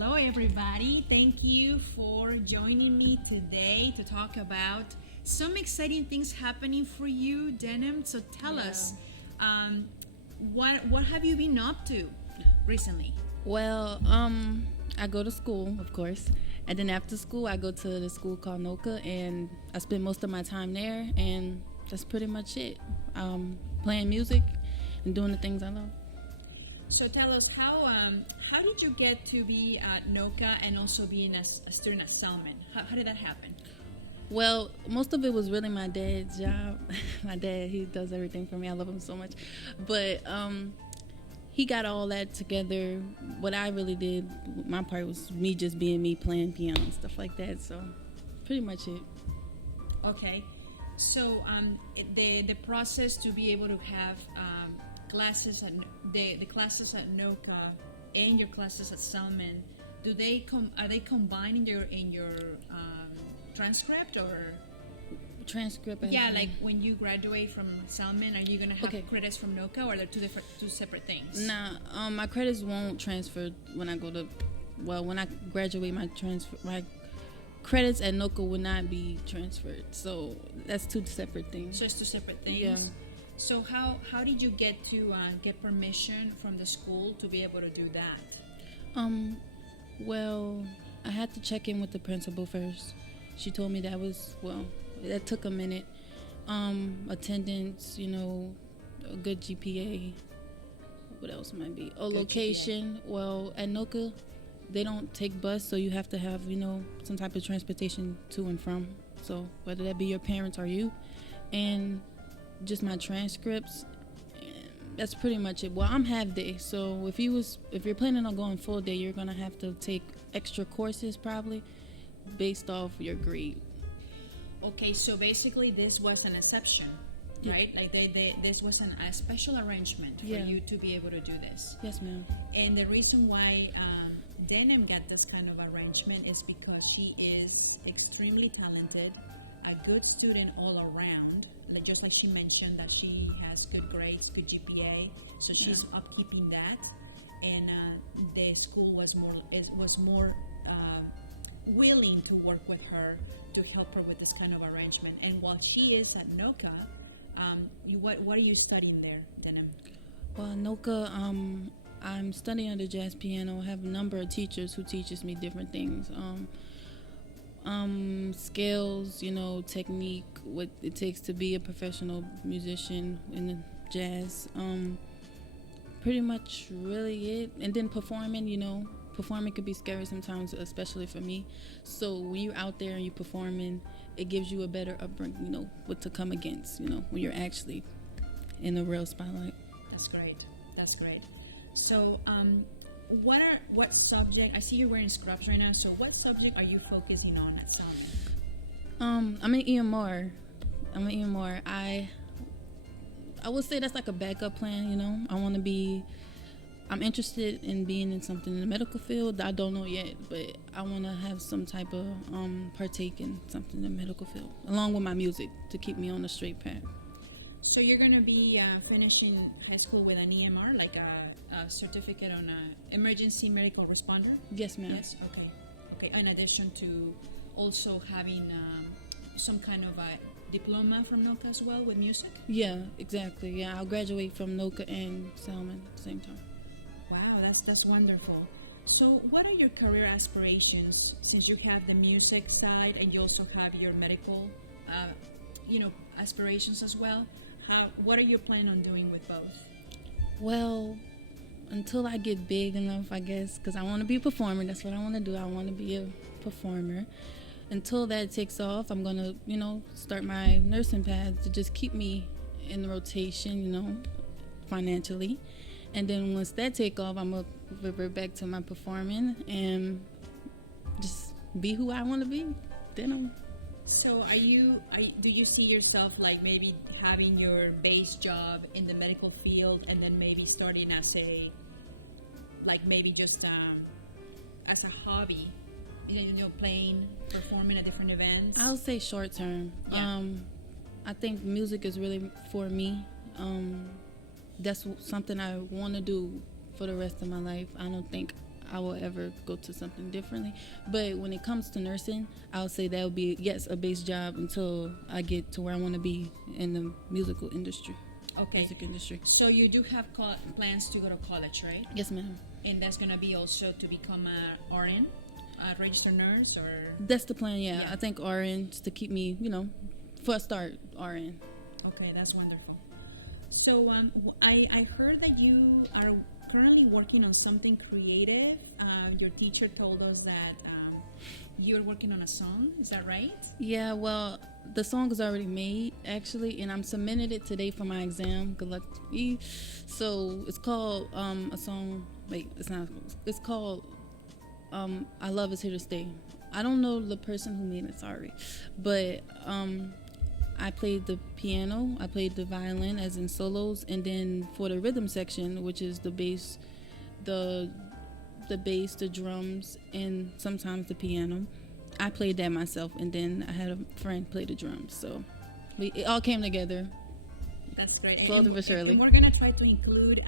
Hello, everybody. Thank you for joining me today to talk about some exciting things happening for you, Denim. So tell us, um, what have you been up to recently? Well, I go to school, of course, and then after school, I go to the school called NOCA, and I spend most of my time there, and that's pretty much it. Playing music and doing the things I love. So tell us, how did you get to be at NOCA and also being a student at Salmon? How did that happen? Well, most of it was really my dad's job. My dad, he does everything for me. I love him so much. But he got all that together. What I really did, my part was me just being me, playing piano and stuff like that. So pretty much it. Okay, so the process to be able to have classes at the classes at NOCA and your classes at Salmon, are they combined in your transcript or? Transcript. Yeah, like when you graduate from Salmon, are you gonna have credits from NOCA, or are they two separate things? Nah, my credits won't transfer when I go to. Well, when I graduate, my credits at NOCA will not be transferred. So that's two separate things. So it's two separate things. Yeah. So how did you get to get permission from the school to be able to do that? Well, I had to check in with the principal first. She told me that took a minute. Attendance, a good GPA. What else might be? A location. GPA. Well, at NOCA, they don't take bus, so you have to have, some type of transportation to and from. So whether that be your parents or you. And just my transcripts. That's pretty much it. Well, I'm half day, so if you're planning on going full day, you're gonna have to take extra courses probably based off your grade. Okay, so basically this was an exception, right? Like this was a special arrangement for you to be able to do this. Yes, ma'am. And the reason why Denim got this kind of arrangement is because she is extremely talented, a good student all around. Just like she mentioned that she has good grades, good GPA, so she's upkeeping that. And the school was more willing to work with her to help her with this kind of arrangement. And while she is at NOCA, what are you studying there, Denim? Well, NOCA, I'm studying the jazz piano. I have a number of teachers who teaches me different things. Skills, technique, what it takes to be a professional musician in the jazz. Pretty much really it. And then performing could be scary sometimes, especially for me. So when you're out there and you're performing, it gives you a better upbringing, what to come against, when you're actually in the real spotlight. That's great. So, what subject? I see you're wearing scrubs right now. So, what subject are you focusing on at Salmon? I'm an EMR. I would say that's like a backup plan. I'm interested in being in something in the medical field. I don't know yet, but I want to have some type of partake in something in the medical field, along with my music, to keep me on the straight path. So you're going to be finishing high school with an EMR, like a certificate on emergency medical responder? Yes, ma'am. Yes, okay. In addition to also having some kind of a diploma from NOCA as well with music? Yeah, exactly. Yeah, I'll graduate from NOCA and Salmon at the same time. Wow, that's wonderful. So what are your career aspirations, since you have the music side and you also have your medical aspirations as well? What are you planning on doing with both? Well, until I get big enough, I guess, because I want to be a performer. That's what I want to do. I want to be a performer. Until that takes off, I'm going to, start my nursing path to just keep me in the rotation, financially. And then once that take off, I'm going to revert back to my performing and just be who I want to be. So do you see yourself like maybe having your base job in the medical field and then maybe starting as as a hobby, performing at different events? I'll say short term. Yeah. I think music is really for me. That's something I want to do for the rest of my life. I don't think I will ever go to something differently. But when it comes to nursing, I'll say that would be, yes, a base job until I get to where I want to be in the musical industry. Okay. Music industry. So you do have plans to go to college, right? Yes, ma'am. And that's going to be also to become a RN, a registered nurse, or? That's the plan, yeah. I think RN, just to keep me, for a start, RN. Okay, that's wonderful. So I heard that you are currently working on something creative. Your teacher told us that you're working on a song. Is that right? Yeah, well, the song is already made, actually, and I'm submitting it today for my exam. Good luck to me. So it's called a song. Wait, it's not. It's called I Love Is Here to Stay. I don't know the person who made it, sorry. But I played the piano, I played the violin as in solos, and then for the rhythm section, which is the bass, the bass, the drums, and sometimes the piano, I played that myself, and then I had a friend play the drums. So it all came together. That's great. Slowly but surely. And we're gonna try to include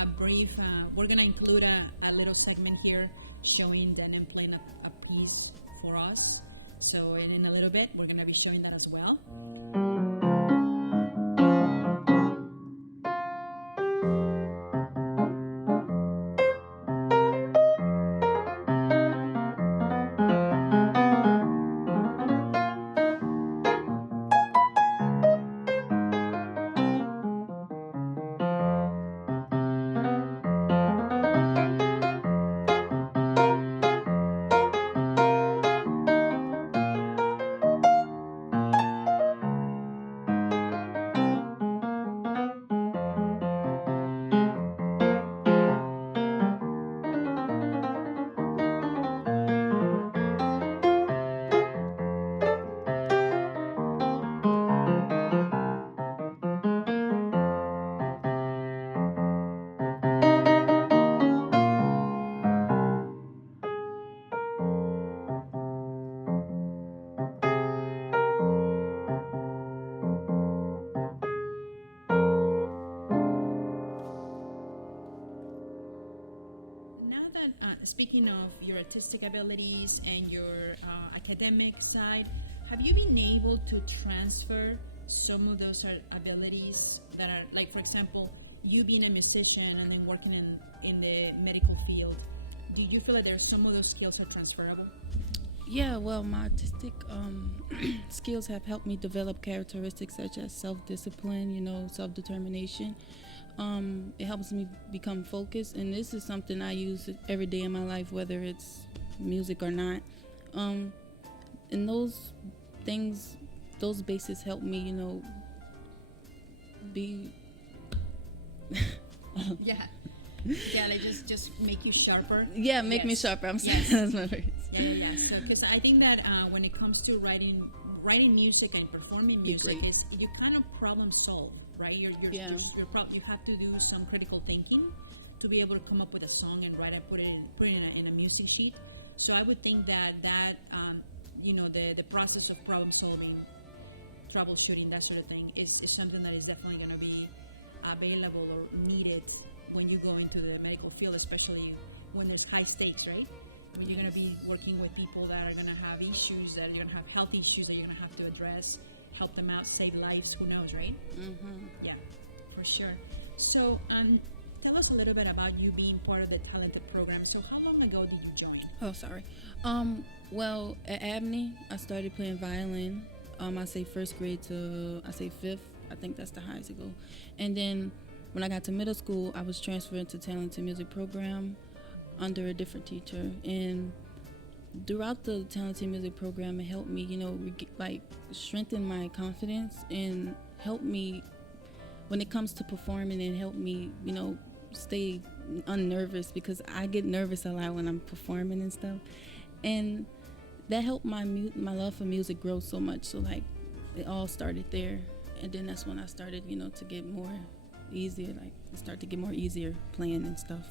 a brief. We're gonna include a little segment here showing Denim playing a piece for us. So in a little bit, we're gonna be showing that as well. Speaking of your artistic abilities and your academic side, have you been able to transfer some of those abilities that are, like, for example, you being a musician and then working in the medical field, do you feel like there's some of those skills are transferable? Yeah, well, my artistic skills have helped me develop characteristics such as self-discipline, self-determination. It helps me become focused, and this is something I use every day in my life, whether it's music or not. And those things, those bases help me, be... Yeah, like just make you sharper. Yeah, make me sharper. I'm sorry. That's my words. Yeah. So, because I think that when it comes to writing music and performing music, is you kind of problem solve, right? You have to do some critical thinking to be able to come up with a song and write it, put it in a music sheet. So I would think that the process of problem solving, troubleshooting, that sort of thing is something that is definitely going to be available or needed when you go into the medical field, especially when there's high stakes, right? I mean, you're going to be working with people that are going to have issues, that you're going to have health issues that you're going to have to address, help them out, save lives, who knows, right? Mm-hmm. Yeah, for sure. So tell us a little bit about you being part of the Talented program. So how long ago did you join? Oh, sorry. Well, at Abney, I started playing violin. I say first grade to, fifth. I think that's the highest it go. And then when I got to middle school, I was transferred to Talented Music program under a different teacher. And throughout the Talented Music program, it helped me, strengthen my confidence and help me when it comes to performing, and help me, stay unnervous, because I get nervous a lot when I'm performing and stuff. And that helped my love for music grow so much. So, it all started there. And then that's when I started, to get more easier, easier playing and stuff.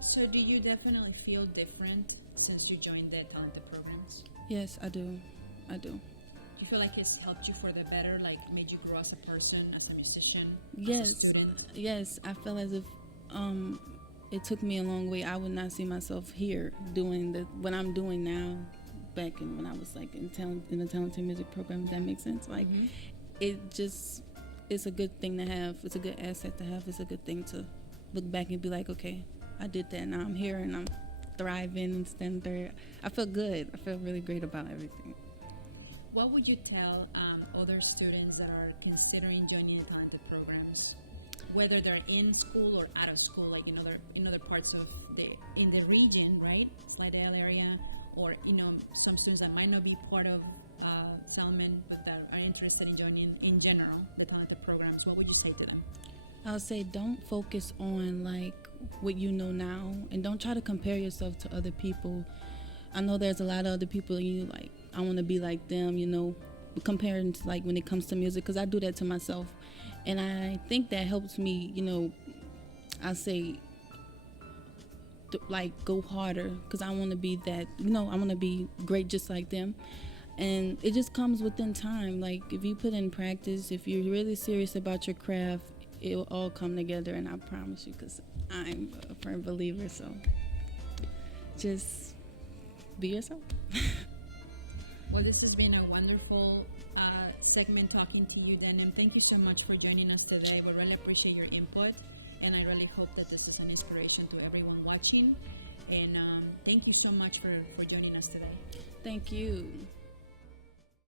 So do you definitely feel different since you joined the Talented programs? Yes, I do. Do you feel like it's helped you for the better, like made you grow as a person, as a musician, yes, as a student? Yes, I feel as if it took me a long way. I would not see myself here doing what I'm doing now. Back in when I was like in the talented music program, if that makes sense. Like, it's a good thing to have. It's a good asset to have. It's a good thing to look back and be like, okay, I did that. Now I'm here and I'm thriving and standing there. I feel good. I feel really great about everything. What would you tell other students that are considering joining the talented programs, whether they're in school or out of school, like in other parts of in the region, right, Slidell area, or some students that might not be part of Salmon but that are interested in joining in general the talented programs? What would you say to them? I'll say don't focus on like what you know now, and don't try to compare yourself to other people. I know there's a lot of other people you like, I want to be like them, comparing to like when it comes to music, because I do that to myself, and I think that helps me, I say like go harder, because I want to be that, I want to be great just like them. And it just comes within time. Like if you put in practice, if you're really serious about your craft, it will all come together, and I promise you, because I'm a firm believer. So just be yourself. Well, this has been a wonderful segment talking to you, Denim. Thank you so much for joining us today. We really appreciate your input, and I really hope that this is an inspiration to everyone watching. And thank you so much for joining us today. Thank you.